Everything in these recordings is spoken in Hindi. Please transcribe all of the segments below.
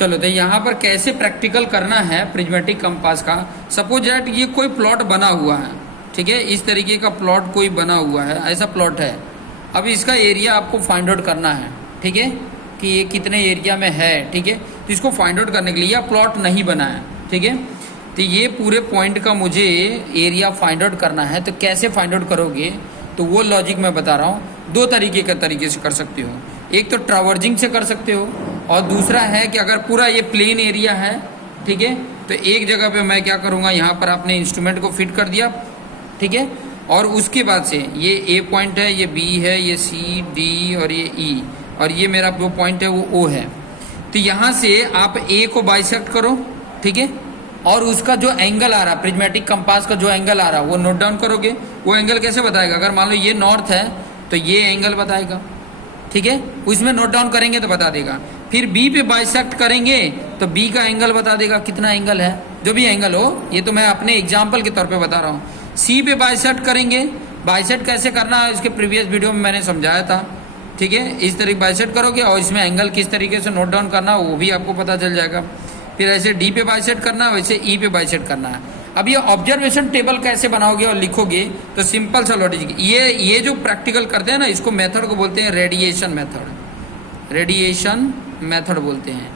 चलो तो यहाँ पर कैसे प्रैक्टिकल करना है प्रिज्मेटिक कंपास का। सपोज दैट ये कोई प्लॉट बना हुआ है, ठीक है, इस तरीके का प्लॉट कोई बना हुआ है, ऐसा प्लॉट है। अब इसका एरिया आपको फाइंड आउट करना है, ठीक है, कि ये कितने एरिया में है, ठीक है। तो इसको फाइंड आउट करने के लिए यह प्लॉट नहीं बना है, ठीक है, तो ये पूरे पॉइंट का मुझे एरिया फाइंड आउट करना है। तो कैसे फाइंड आउट करोगे, तो वो लॉजिक मैं बता रहा हूँ। दो तरीके से कर सकते हो, एक तो ट्रावर्जिंग से कर सकते हो, और दूसरा है कि अगर पूरा ये प्लेन एरिया है, ठीक है, तो एक जगह पे मैं क्या करूँगा, यहाँ पर अपने इंस्ट्रूमेंट को फिट कर दिया, ठीक है, और उसके बाद से ये ए पॉइंट है, ये बी है, ये सी डी और ये ई, और ये मेरा जो पॉइंट है वो ओ है। तो यहाँ से आप ए को बाइसेक्ट करो, ठीक है, और उसका जो एंगल आ रहा है प्रिज्मेटिक कंपास का जो एंगल आ रहा है वो नोट डाउन करोगे। वो एंगल कैसे बताएगा, अगर मान लो ये नॉर्थ है तो ये एंगल बताएगा, ठीक है, उसमें नोट डाउन करेंगे तो बता देगा। फिर बी पे बाइसेक्ट करेंगे तो बी का एंगल बता देगा, कितना एंगल है, जो भी एंगल हो, ये तो मैं अपने एग्जाम्पल के तौर पे बता रहा हूँ। सी पे बाइसेक्ट करेंगे, बाइसेक्ट कैसे करना है इसके प्रीवियस वीडियो में मैंने समझाया था, ठीक है, इस तरीके बाइसेक्ट करोगे और इसमें एंगल किस तरीके से नोट डाउन करना है वो भी आपको पता चल जाएगा। फिर ऐसे डी पे बाइसेक्ट करना है, वैसे ई पे बाइसेक्ट करना है। अब ये ऑब्जर्वेशन टेबल कैसे बनाओगे और लिखोगे, तो सिंपल सा लॉजिक, ये जो प्रैक्टिकल करते हैं ना, इसको मेथड को बोलते हैं रेडिएशन मेथड, रेडिएशन मेथड बोलते हैं।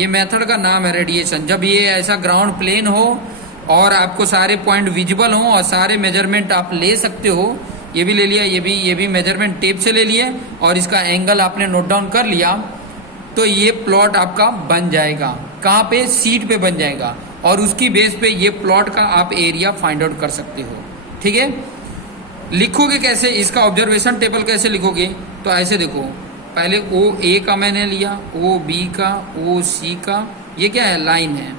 ये मेथड का नाम है रेडिएशन। जब ये ऐसा ग्राउंड प्लेन हो और आपको सारे पॉइंट विजिबल हो और सारे मेजरमेंट आप ले सकते हो, ये भी ले लिया, ये भी मेजरमेंट टेप से ले लिए और इसका एंगल आपने नोट डाउन कर लिया, तो ये प्लॉट आपका बन जाएगा। कहाँ पे, सीट पे बन जाएगा, और उसकी बेस पे ये प्लॉट का आप एरिया फाइंड आउट कर सकते हो, ठीक है। लिखोगे कैसे, इसका ऑब्जर्वेशन टेबल कैसे लिखोगे, तो ऐसे देखो, पहले ओ ए का मैंने लिया, ओ बी का, ओ सी का, ये क्या है, लाइन है,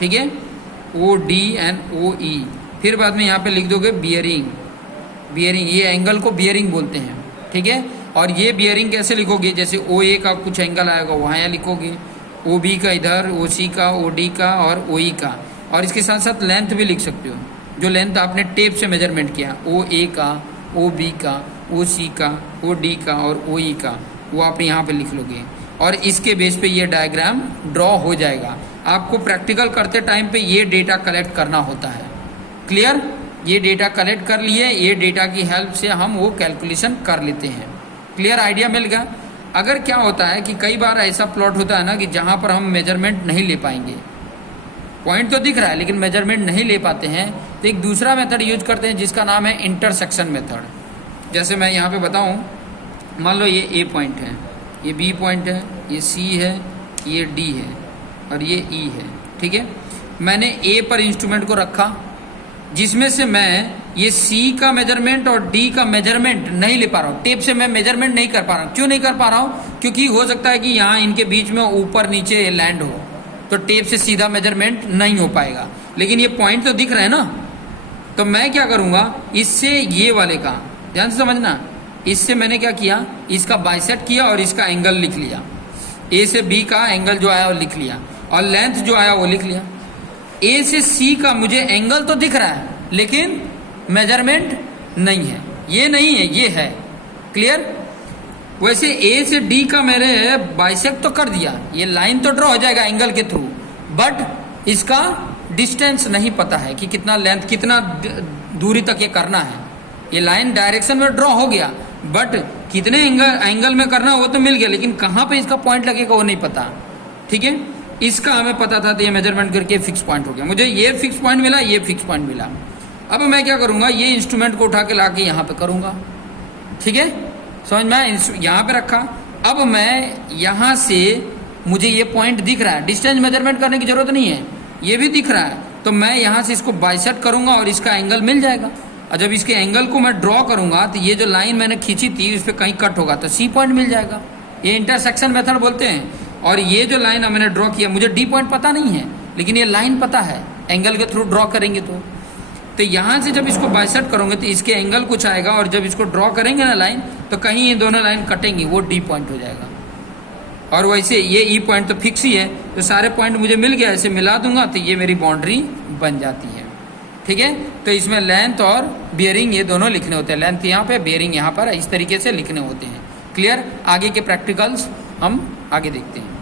ठीक है, ओ डी एंड ओ ई। फिर बाद में यहाँ पे लिख दोगे बियरिंग, बियरिंग, ये एंगल को बियरिंग बोलते हैं, ठीक है। और ये बियरिंग कैसे लिखोगे, जैसे ओ ए का कुछ एंगल आएगा वहाँ यहाँ लिखोगे, ओ बी का इधर, ओ सी का, ओ डी का और ओ ई का, और इसके साथ साथ लेंथ भी लिख सकते हो, जो लेंथ आपने टेप से मेजरमेंट किया, ओ ए का, ओ बी का, ओ सी का, ओ डी का और ओ ई का, वो आप यहाँ पे लिख लोगे, और इसके बेस पे ये डायग्राम ड्रॉ हो जाएगा। आपको प्रैक्टिकल करते टाइम पे ये डेटा कलेक्ट करना होता है, क्लियर। ये डेटा कलेक्ट कर लिए, ये डेटा की हेल्प से हम वो कैलकुलेशन कर लेते हैं, क्लियर, आइडिया मिल गया। अगर क्या होता है कि कई बार ऐसा प्लॉट होता है ना कि जहाँ पर हम मेजरमेंट नहीं ले पाएंगे, पॉइंट तो दिख रहा है लेकिन मेजरमेंट नहीं ले पाते हैं, तो एक दूसरा मेथड यूज करते हैं जिसका नाम है इंटरसेक्शन मेथड। जैसे मैं यहाँ पे बताऊँ, मान लो ये ए पॉइंट है, ये बी पॉइंट है, ये सी है, ये डी है और ये ई है, ठीक है। मैंने ए पर इंस्ट्रूमेंट को रखा, जिसमें से मैं ये सी का मेजरमेंट और डी का मेजरमेंट नहीं ले पा रहा हूँ, टेप से मैं मेजरमेंट नहीं कर पा रहा हूँ। क्यों नहीं कर पा रहा हूँ, क्योंकि हो सकता है कि यहाँ इनके बीच में ऊपर नीचे लैंड हो, तो टेप से सीधा मेजरमेंट नहीं हो पाएगा। लेकिन ये पॉइंट तो दिख रहा है ना, तो मैं क्या करूँगा, इससे ये वाले का ध्यान से समझना, इससे मैंने क्या किया, इसका बाइसेक्ट किया और इसका एंगल लिख लिया, ए से बी का एंगल जो आया वो लिख लिया और लेंथ जो आया वो लिख लिया। ए से सी का मुझे एंगल तो दिख रहा है लेकिन मेजरमेंट नहीं है, ये नहीं है, ये है, क्लियर। वैसे ए से डी का मैंने बाइसेक्ट तो कर दिया, ये लाइन तो ड्रॉ हो जाएगा एंगल के थ्रू, बट इसका डिस्टेंस नहीं पता है कि कितना लेंथ, कितना दूरी तक ये करना है। ये लाइन डायरेक्शन में ड्रॉ हो गया, बट कितने एंगल में करना वो तो मिल गया, लेकिन कहाँ पे इसका पॉइंट लगेगा वो नहीं पता, ठीक है। इसका हमें पता था, तो ये मेजरमेंट करके फिक्स पॉइंट हो गया, मुझे ये फिक्स पॉइंट मिला, ये फिक्स पॉइंट मिला। अब मैं क्या करूँगा, ये इंस्ट्रूमेंट को उठा के ला के यहाँ पे करूँगा, ठीक है, समझ में, यहाँ पे रखा। अब मैं यहाँ से, मुझे ये पॉइंट दिख रहा है, डिस्टेंस मेजरमेंट करने की जरूरत नहीं है, ये भी दिख रहा है, तो मैं यहाँ से इसको बाइसेक्ट करूँगा और इसका एंगल मिल जाएगा। और जब इसके एंगल को मैं ड्रॉ करूँगा तो ये जो लाइन मैंने खींची थी उस पर कहीं कट होगा तो सी पॉइंट मिल जाएगा, ये इंटरसेक्शन मेथड बोलते हैं। और ये जो लाइन मैंने ड्रॉ किया, मुझे डी पॉइंट पता नहीं है लेकिन ये लाइन पता है, एंगल के थ्रू ड्रॉ करेंगे तो यहाँ से जब इसको बाइसेक्ट करोगे तो इसके एंगल कुछ आएगा, और जब इसको ड्रॉ करेंगे ना लाइन, तो कहीं ये दोनों लाइन कटेंगी, वो डी पॉइंट हो जाएगा। और वैसे ये ई पॉइंट तो फिक्स ही है, तो सारे पॉइंट मुझे मिल गया, ऐसे मिला दूंगा तो ये मेरी बाउंड्री बन जाती है, ठीक है। तो इसमें लेंथ और बियरिंग ये दोनों लिखने होते हैं, लेंथ यहाँ पे, बियरिंग यहाँ पर, इस तरीके से लिखने होते हैं, क्लियर। आगे के प्रैक्टिकल्स हम आगे देखते हैं।